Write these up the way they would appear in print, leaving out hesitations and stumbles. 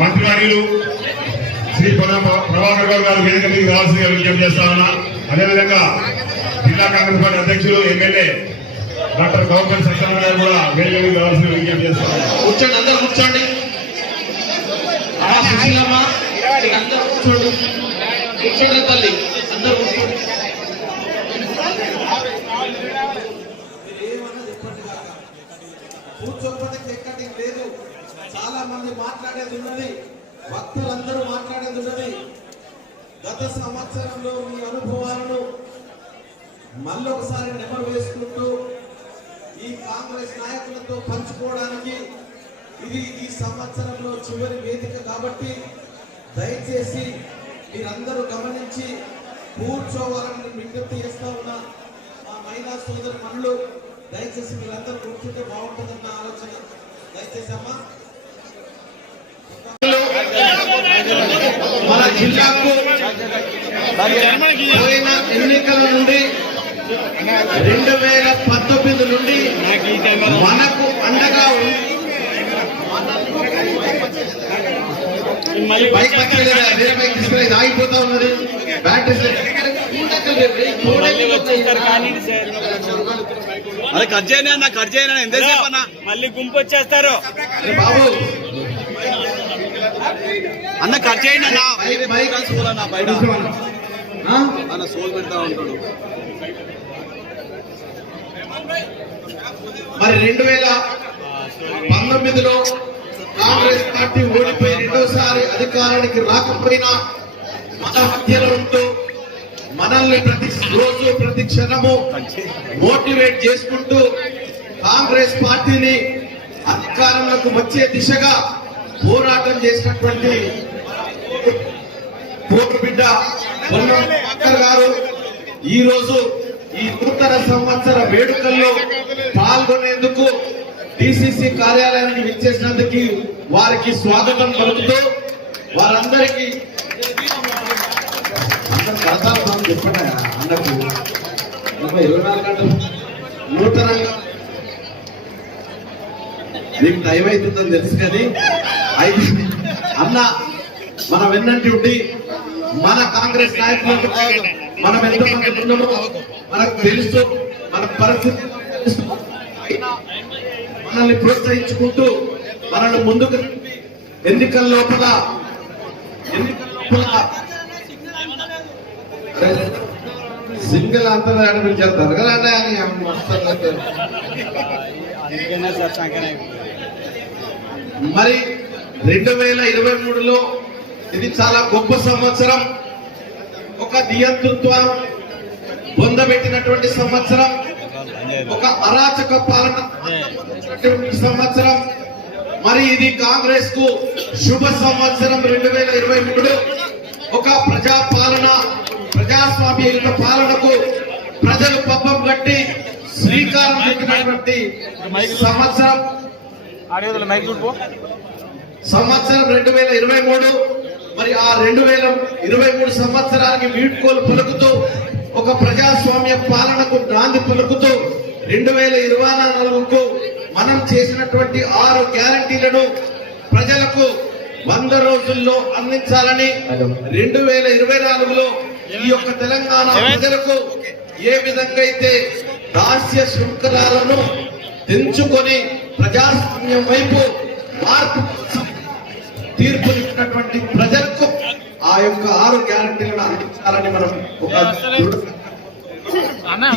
మంత్రివర్యులు శ్రీ ప్రభాకర్ గౌడ్ గారు వేదిక మీదకి రావాల్సిందిగా విజ్ఞప్తి చేస్తా ఉన్నా. అదేవిధంగా జిల్లా కాంగ్రెస్ పార్టీ అధ్యక్షులు ఎమ్మెల్యే డాక్టర్ గౌతమ్ సత్యనారాయణ గారు కూడా వేదిక మీదకి రావాల్సిందిగా విజ్ఞప్తి చేస్తా ఉన్నా. కూర్చోండి, అందరూ కూర్చోండి. అందరూ కూర్చోండి, కూర్చోండి తల్లి, అందరూ కూర్చోండి. కూర్చోకపోతే ఎక్కడికి లేదు. చాలా మంది మాట్లాడేది ఉన్నది, భక్తులందరూ మాట్లాడేది ఉన్నది. గత సంవత్సరంలో మీ అనుభవాలను మళ్ళీ ఒకసారి నెమరు వేసుకుంటూ ఈ కాంగ్రెస్ నాయకులతో పంచుకోవడానికి ఇది ఈ సంవత్సరంలో చివరి వేదిక కాబట్టి దయచేసి మీరందరూ గమనించి కూర్చోవాలని విజ్ఞప్తి చేస్తా ఉన్నా. మా మహిళా సోదరు మనులు దయచేసి మీరందరూ కూర్చుంటే బాగుంటుందన్న ఆలోచన. దయచేసి అమ్మా, మన జిల్లాకు పోయిన ఎన్నికల నుండి 2019 నుండి మనకు అండగా బైక్ వేరే బైక్ తీసుకుని ఆగిపోతా ఉన్నది. అదే కట్ చేయనా అన్న, కట్ చేయనా ఎంతసేపు అన్న, మళ్ళీ గుంపు వచ్చేస్తారు బాబు. అన్న కట్ చేయండి అన్న, సోల్ అన్న బయట అన్న సోల్ పెడతా ఉంటాడు. మరి 2019లో కాంగ్రెస్ పార్టీ ఓడిపోయి రెండోసారి అధికారానికి రాకపోయినా మన మధ్యలో ఉంటూ మనల్ని ప్రతి రోజు ప్రతి క్షణము మోటివేట్ చేసుకుంటూ కాంగ్రెస్ పార్టీని అధికారంలోకి వచ్చే దిశగా పోరాటం చేసినటువంటి కోట బిడ్డ పొన్నం గారు ఈ రోజు ఈ నూతన సంవత్సర వేడుకల్లో పాల్గొనేందుకు డిసిసి కార్యాలయానికి విచ్చేసినందుకు వారికి స్వాగతం పలుకుతూ వారందరికీ చెప్పండి అన్నకు 24 గంటలు నూతనంగా మీకు టైం అవుతుందని తెలుసు కానీ అయితే అన్న మన వెన్నంటి ఉండి మన కాంగ్రెస్ నాయకులకు మనం ఎంతమంది ఉన్నామో మనకు తెలుసు, మన పరిస్థితి మనల్ని ప్రోత్సహించుకుంటూ మనల్ని ముందుకు ఎన్నికల లోపల సింగిల్ అంతర్యాన్ని చేస్తారు కదా మరి 2023లో ఇది చాలా గొప్ప సంవత్సరం. ఒక నియంతృత్వం పొందబెట్టినటువంటి సంవత్సరం, ఒక అరాచక పాలన సంవత్సరం. మరి ఇది కాంగ్రెస్ కు శుభ సంవత్సరం 2023. ఒక ప్రజాపాలన, ప్రజాస్వామ్య పాలనకు ప్రజలు పబ్బం కట్టి శ్రీకారం చుట్టినటువంటి సంవత్సరం 2023. మరి ఆ 2023 సంవత్సరానికి వీడ్కోలు పలుకుతూ ఒక ప్రజాస్వామ్య పాలనకు నాంది పలుకుతూ 2024కు మనం చేసినటువంటి 6 గ్యారంటీలను ప్రజలకు 100 రోజుల్లో అందించాలని 2024లో ఈ యొక్క తెలంగాణ ప్రజలకు ఏ విధంగా అయితే దాస్య శృంఖలాలను తెంచుకొని ప్రజాస్వామ్యం వైపు మార్పు తీర్పునిచ్చినటువంటి ప్రజలకు ఆ యొక్క 6 గ్యారంటీలను అందించాలని మనం ఒక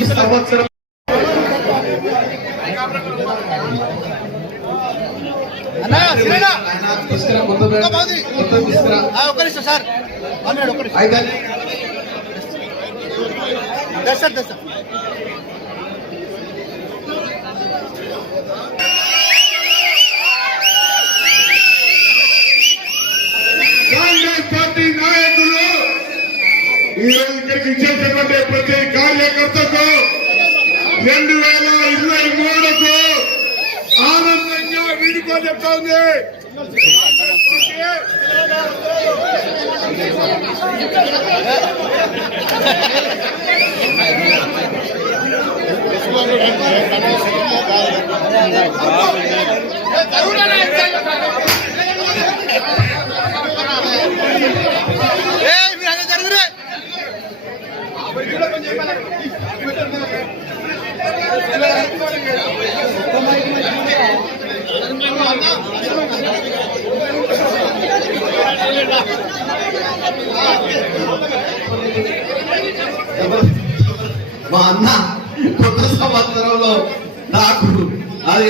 ఈ సంవత్సరం తీసుకురా కొత్త తీసుకురా కాంగ్రెస్ పార్టీ నాయకులు ఈ రోజు ఇక్కడికి ఇచ్చేటటువంటి ప్రతి కార్యకర్తకు 2023కు ఆనందంగా వీడికో చెప్తా ఉంది. మా అన్న కొత్త సంవత్సరంలో నాకు అది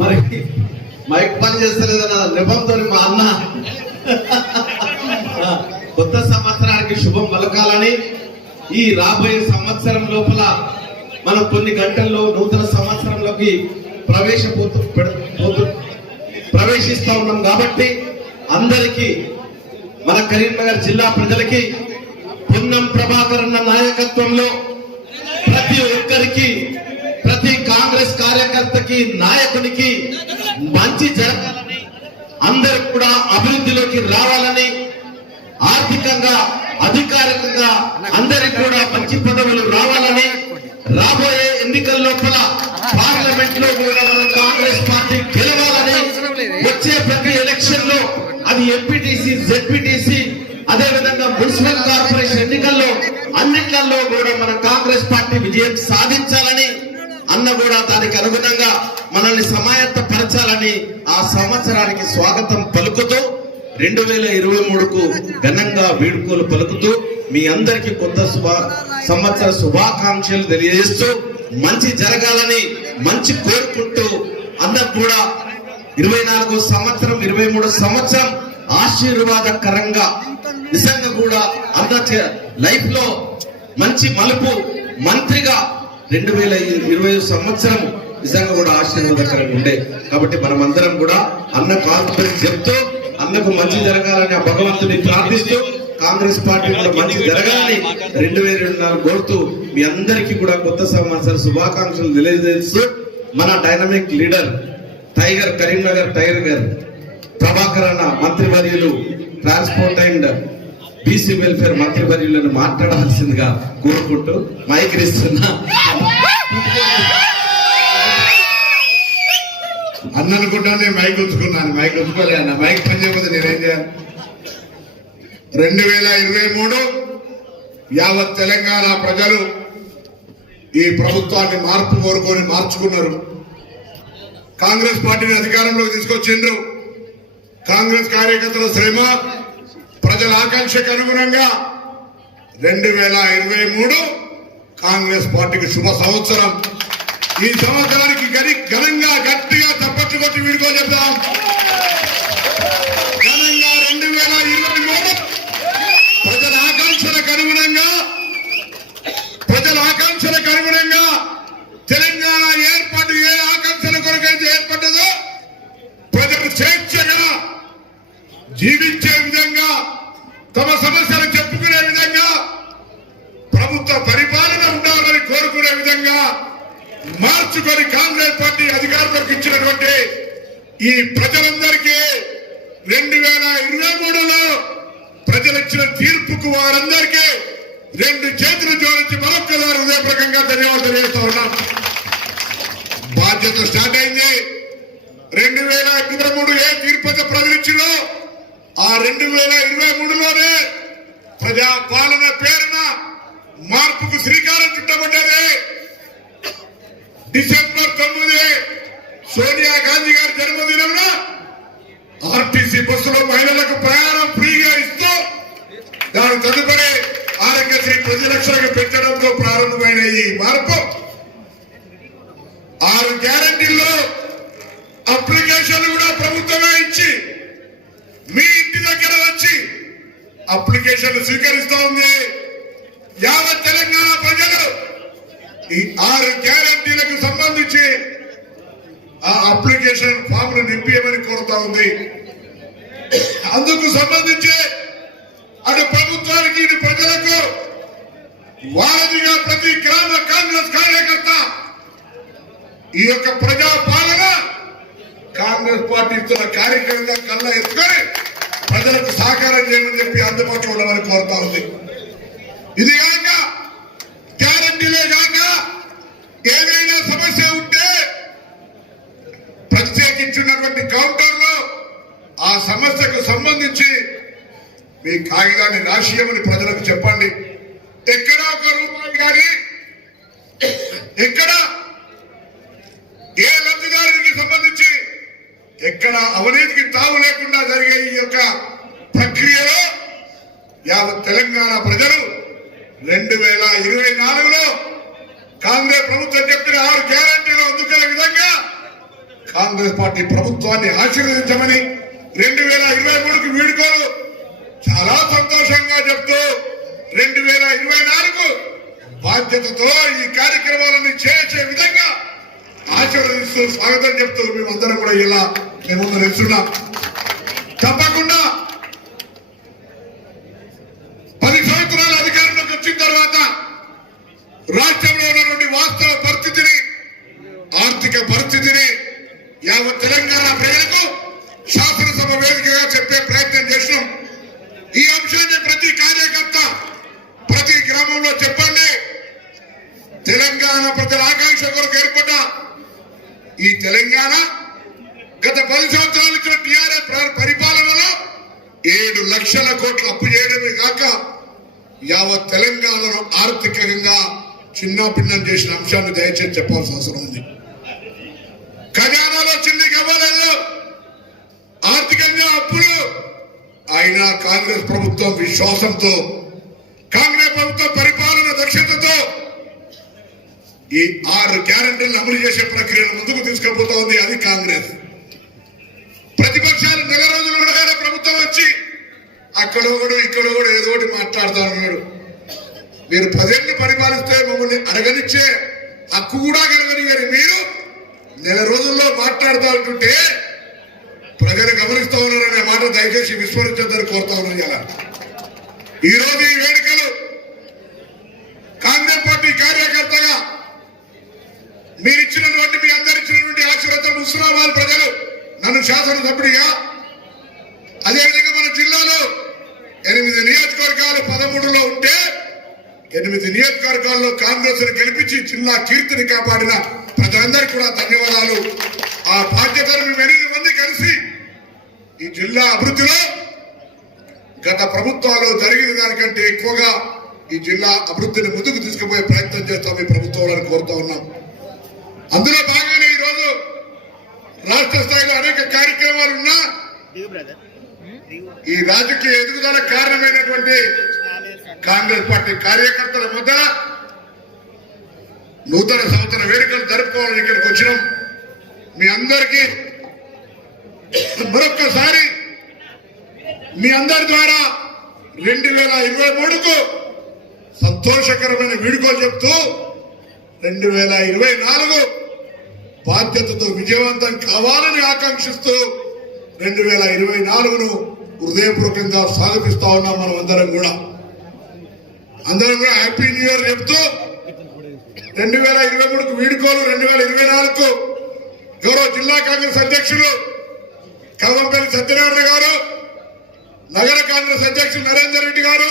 మరి మైక్ పని చేస్తలేదన్న నెపంతో మా అన్న కొత్త సంవత్సరానికి శుభం పలకాలని ఈ రాబోయే సంవత్సరం లోపల మనం కొన్ని గంటల్లో నూతన సంవత్సరంలోకి ప్రవేశిస్తా ఉన్నాం కాబట్టి అందరికీ మన కరీంనగర్ జిల్లా ప్రజలకి పొన్నం ప్రభాకర్ అన్న నాయకత్వంలో ప్రతి ఒక్కరికి ప్రతి కాంగ్రెస్ కార్యకర్తకి నాయకునికి మంచి జరగాలని అందరూ కూడా అభివృద్ధిలోకి రావాలని ఆర్థికంగా అధికారికంగా అందరికి కూడా మంచి పదవులు రావాలని రాబోయే ఎన్నికల లోపల పార్లమెంట్ లో కూడా కాంగ్రెస్ పార్టీ గెలవాలని వచ్చే ప్రతి ఎలక్షన్ లో అది ఎంపీటీసీ జెడ్పీటీసీ అదే విధంగా మున్సిపల్ కార్పొరేషన్ ఎన్నికల్లో అన్నిట్లలో కూడా మన కాంగ్రెస్ పార్టీ విజయం సాధించాలని అన్న కూడా దానికి అనుగుణంగా మనల్ని సమాయత్తపరచాలని ఆ సంవత్సరానికి స్వాగతం పలుకుతూ 2023కు ఘనంగా వేడుకలు పలుకుతూ మీ అందరికీ కొత్త సంవత్సర శుభాకాంక్షలు తెలియజేస్తూ మంచి జరగాలని మంచి కోరుకుంటూ అందరు కూడా 24వ సంవత్సరం 23వ సంవత్సరం ఆశీర్వాదకరంగా నిజంగా కూడా అన్న లైఫ్ లో మంచి మలుపు మంత్రిగా 2020 సంవత్సరం నిజంగా కూడా ఆశీర్వాదకరంగా ఉండే కాబట్టి మనం అందరం కూడా అన్న కాన్ఫిడెన్స్ చెప్తూ అన్నకు మంచి జరగాలని ఆ భగవంతుని ప్రార్థిస్తూ కాంగ్రెస్ పార్టీ కూడా మంచి జరగాలని 2024 కోరుతూ మీ అందరికీ కూడా కొత్త సంవత్సర శుభాకాంక్షలు తెలియజేస్తూ మన dynamic leader tiger Karimnagar tiger Prabhakar అన్న మంత్రివర్యులు ట్రాన్స్పోర్ట్ అండ్ బీసీ వెల్ఫేర్ మంత్రివర్యులను మాట్లాడాల్సిందిగా కోరుకుంటూ మైక్ ఇస్తున్నా. అన్న అనుకుంటాను నేను మైక్ ఉంచుకున్నాను. మైక్ ఉంచుకోలే అన్న. మైక్ పని చేయకపోతే నేనేం చేయాలి? 2023 యావత్ తెలంగాణ ప్రజలు ఈ ప్రభుత్వాన్ని మార్పు కోరుకొని మార్చుకున్నారు. కాంగ్రెస్ పార్టీని అధికారంలోకి తీసుకొచ్చిండ్రు. కాంగ్రెస్ కార్యకర్తల శ్రమ ప్రజల ఆకాంక్షకు అనుగుణంగా 2023 కాంగ్రెస్ పార్టీకి శుభ సంవత్సరం. ఈ సంవత్సరానికి ఘనంగా గట్టిగా తప్పచ్చు కొట్టి వీడుకో చెప్తాం. ఘనంగా 2023 ప్రజల ఆకాంక్షలకు అనుగుణంగా తెలంగాణ ఏర్పాటు ఏ ఆకాంక్షల కొరకైతే ఏర్పడ్డదో ప్రజలు స్వేచ్ఛగా జీవించే విధంగా తమ సమస్యలు చెప్పుకునే విధంగా ప్రభుత్వ పరిపాలన ఉండాలని కోరుకునే విధంగా మార్చుకొని కాంగ్రెస్ పార్టీ అధికారంలోకి ఇచ్చినటువంటి ఈ ప్రజలందరికీ 2023లో ప్రజలు ఇచ్చిన తీర్పుకు వారందరికీ 2 చేతులు జోడించి మరొక్కసారి హృదయపూర్వకంగా ధన్యవాదాలు చేస్తా ఉన్నాం. బాధ్యత స్టార్ట్ అయింది. 2023 ఏ తీర్పు ప్రజలు ఇచ్చినో ఆ 2023లోనే ప్రజా పాలన పేరున మార్పుకు శ్రీకారం చుట్టబడ్డది. డిసెంబర్ 9 సోనియా గాంధీ గారి జన్మదినంన ఆర్టీసీ బస్సులో మహిళలకు ప్రయాణం ఫ్రీగా ఇస్తూ దాని తదుపరి ఆరోగ్యశ్రీ 10 లక్షలకు పెంచడంతో ప్రారంభమైన ఈ మార్పు 6 గ్యారంటీల్లో అప్లికేషన్లు కూడా ప్రభుత్వమే ఇచ్చి మీ ఇంటి దగ్గర వచ్చి అప్లికేషన్లు స్వీకరిస్తూ ఉంది. యావత్ తెలంగాణ ప్రజలు ఈ 6 గ్యారంటీలకు సంబంధించి ఆ అప్లికేషన్ ఫామ్లు నింపియమని కోరుతా ఉంది. అందుకు సంబంధించి అటు ప్రభుత్వానికి ఇటు ప్రజలకు వారధిగా ప్రతి గ్రామ కాంగ్రెస్ కార్యకర్త ఈ యొక్క ప్రజా పాలన కాంగ్రెస్ పార్టీ ఇస్తున్న కార్యక్రమంగా కళ్ళ ఎత్తుకొని ప్రజలకు సహకారం చేయమని చెప్పి అందుబాటులో ఉండమని కోరుతా ఉంది. ఇది కాక గ్యారంటీలే కాక ఏదైనా సమస్య ఉంటే ప్రత్యేకించున్నటువంటి కౌంటర్లో ఆ సమస్యకు సంబంధించి మీ కాగితాన్ని రాసియమని ప్రజలకు చెప్పండి. ఎక్కడ ఒక రూపాయి కానీ ఎక్కడ ఏ లబ్ధిదారునికి సంబంధించి ఎక్కడ అవినీతికి తావు లేకుండా జరిగే ఈ యొక్క ప్రక్రియలో యావత్ తెలంగాణ ప్రజలు 2024లో కాంగ్రెస్ ప్రభుత్వం చెప్పిన 6 గ్యారంటీలు అందుకునే విధంగా కాంగ్రెస్ పార్టీ ప్రభుత్వాన్ని ఆశీర్వదించమని 2023కు వీడుకోలు చాలా సంతోషంగా చెప్తూ 2024 బాధ్యతతో ఈ కార్యక్రమాలను చేసే విధంగా ఆశీర్వదిస్తూ స్వాగతం చెప్తూ మేమందరం కూడా ఇలా మేము ముందు నిలుస్తున్నాం. తప్పకుండా 10 సంవత్సరాల అధికారంలోకి వచ్చిన తర్వాత రాష్ట్రంలో ఉన్నటువంటి వాస్తవ పరిస్థితిని, ఆర్థిక పరిస్థితిని యావత్ తెలంగాణ ప్రజలకు శాసనసభ వేదికగా చెప్పే ప్రయత్నం చేసినాం. ఈ అంశాన్ని ప్రతి కార్యకర్త ప్రతి గ్రామంలో చెప్పండి. తెలంగాణ ప్రజల ఆకాంక్ష కొరకు ఏర్పడ్డ ఈ తెలంగాణ గత 10 సంవత్సరాలు ఇచ్చిన టీఆర్ఎస్ పరిపాలనలో 7 లక్షల కోట్ల అప్పు చేయడమే కాక యావత్ తెలంగాణను ఆర్థికంగా చిన్నాభిన్నం చేసిన అంశాన్ని దయచేసి చెప్పాల్సిన అవసరం ఉంది. ఖజానాలో చిల్లి కవ్వలేదు, ఆర్థికంగా అప్పులు అయినా కాంగ్రెస్ ప్రభుత్వం విశ్వాసంతో, కాంగ్రెస్ ప్రభుత్వం పరిపాలన దక్షతతో ఈ 6 గ్యారంటీలను అమలు చేసే ప్రక్రియను ముందుకు తీసుకుపోతా ఉంది. అది కాంగ్రెస్. ప్రతిపక్షాలు నెల రోజులు ఉండగానే ప్రభుత్వం వచ్చి అక్కడొకడు ఇక్కడొకడు ఏదో ఒకటి మాట్లాడుతా ఉన్నాడు. మీరు 10 ఏళ్ళు పరిపాలిస్తే మమ్మల్ని అడగనిచ్చే హక్కు కూడా కలగనిగారు మీరు నెల రోజుల్లో మాట్లాడుతూ ఉంటుంటే ప్రజలు గమనిస్తా ఉన్నారనే మాట దయచేసి విస్మరించొద్దని కోరుతా ఉన్నాను. ఇలా ఈ రోజు ఈ వేడుకలు కాంగ్రెస్ పార్టీ కార్యకర్తగా మీరిచ్చినటువంటి, మీ అందరిచ్చినటువంటి ఆశీర్వాదం హుస్నాబాద్ ప్రజలు నన్ను శాసనసభ్యుడిగా, అదేవిధంగా మన జిల్లాలో 8 నియోజకవర్గాలు 13లో ఉంటే 8 నియోజకవర్గాల్లో కాంగ్రెస్ గెలిపించి జిల్లా కీర్తిని కాపాడిన ప్రజలందరికీ కూడా ధన్యవాదాలు. ఆ బాధ్యతను మేము 8 మంది కలిసి ఈ జిల్లా అభివృద్ధిలో గత ప్రభుత్వాలు జరిగిన దానికంటే ఎక్కువగా ఈ జిల్లా అభివృద్ధిని ముందుకు తీసుకుపోయే ప్రయత్నం చేస్తాం మీ ప్రభుత్వాలను కోరుతా ఉన్నాం. అందులో భాగంగానే ఈరోజు రాష్ట్ర స్థాయిలో అనేక కార్యక్రమాలు ఉన్నా ఈ రాజకీయ ఎదుగుదల కారణమైనటువంటి కాంగ్రెస్ పార్టీ కార్యకర్తల మధ్య నూతన సంవత్సర వేడుకలు జరుపుకోవాలని ఇక్కడికి వచ్చినాం. మీ అందరికీ మరొక్కసారి మీ అందరి ద్వారా 2023కు సంతోషకరమైన వీడుకోలు చెప్తూ 2024 బాధ్యతతో విజయవంతం కావాలని ఆకాంక్షిస్తూ 2024ను హృదయపూర్వకంగా స్వాగతిస్తా ఉన్నాం. మనం అందరం కూడా హ్యాపీ న్యూ ఇయర్ చెప్తూ 2023కు వీడుకోలు 2024కు గౌరవ జిల్లా కాంగ్రెస్ అధ్యక్షులు కవంపల్లి సత్యనారాయణ గారు, నగర కాంగ్రెస్ అధ్యక్షులు నరేందర్ రెడ్డి గారు,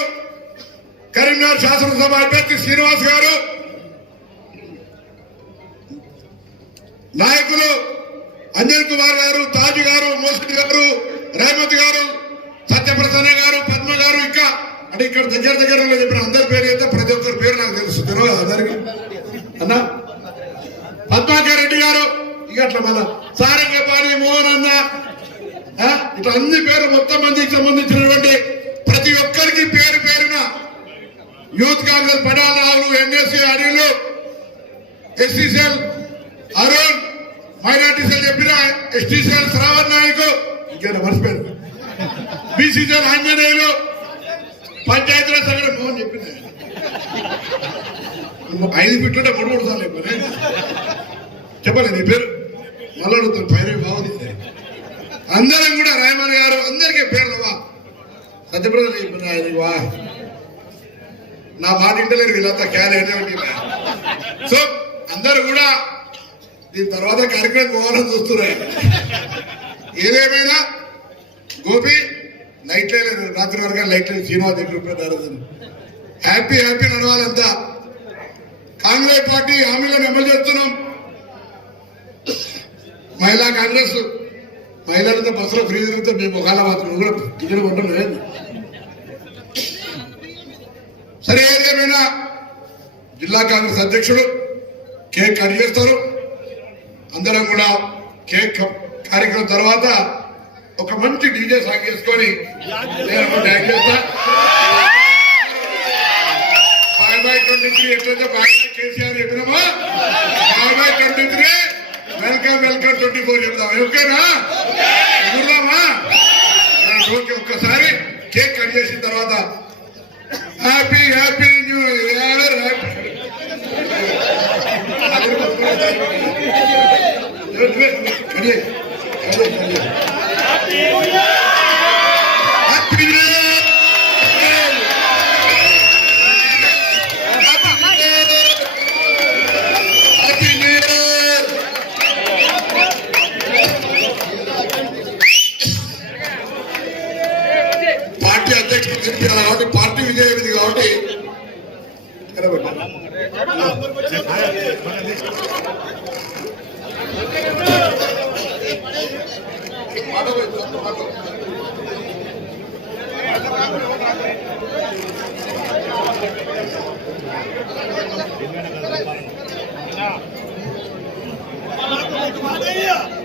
కరీంనగర్ శాసనసభ అభ్యర్థి శ్రీనివాస్ గారు, నాయకులు అంజన్ కుమార్ గారు, తాజు గారు, మోసటి గారు, రేమత్ గారు, సత్యప్రసన్న గారు, పద్మ గారు, ఇంకా అంటే ఇక్కడ దగ్గర చెప్పిన అందరి పేరు అయితే ప్రతి ఒక్కరి పేరు నాకు తెలుసు. అందరికి అన్న పద్మాకర్ రెడ్డి గారు, ఇక అట్లా మన సారంగపాణి మోహన్ అన్న, ఇట్లా అన్ని పేరు మొత్తం మందికి సంబంధించినటువంటి ప్రతి ఒక్కరికి పేరు పేరున యూత్ కాంగ్రెస్ పడాల రావులు, ఎన్ఎస్సీ అడిలు, ఎస్టీసీఎల్ అరుణ్, మైనార్టీ సెల్ చెప్పిన ఎస్టీసీఎల్ శ్రావణ్ నాయక్, ఇంకేనా మర్చిపోయారు, బీసీసీఎల్ ఆంజనేయులు, పంచాయతీరాజ్ సంఘటన మోహన్ చెప్పిన 5 బిట్లుంటే 3 సార్లు చెప్పండి నీ పేరు మళ్ళీ అడుగుతాను. పైన బాగుంది. అందరం కూడా రాయమాన్ గారు అందరికీ పేర్లవా సత్యప్రద వా నా మాట ఇంటలేరు వీళ్ళంతా క్యాన్. సో అందరూ కూడా దీని తర్వాత కార్యక్రమం పోవాలని చూస్తున్నాయి. ఏదేమైనా గోపి లైట్ లేదు, రాత్రి వరకు లైట్ లేదు, సినిమా దగ్గర హ్యాపీ హ్యాపీ నడవాలంతా. కాంగ్రెస్ పార్టీ హామీలను అమలు చేస్తున్నాం. మహిళా కాంగ్రెస్ మహిళలతో బస్సులో ఫ్రీ తిరుగుతా మేము ఒకవేళ మాత్రం కూడా టికెట్ కొంటాం లేదు. సరే ఏదేమైనా జిల్లా కాంగ్రెస్ అధ్యక్షుడు కేక్ కట్ చేస్తారు. అందరం కూడా కేక్ కార్యక్రమం తర్వాత ఒక మంచి డీజే సాంగ్ చేసుకొని నేను డ్యాన్స్ చేస్తా. 5/23 ఎట్లయితే బాగా కేసీఆర్ చెప్పినామా 5/23 వెల్కమ్ వెల్కమ్ 24 చెప్దాం. ఓకేనా ఎగురుదామా? ఓకే. ఒక్కసారి కేక్ కట్ చేసిన తర్వాత happy happy new year. Party అధ్యక్షుడు తెలిపారు కాబట్టి పార్టీ విజయమైంది కాబట్టి Yeah.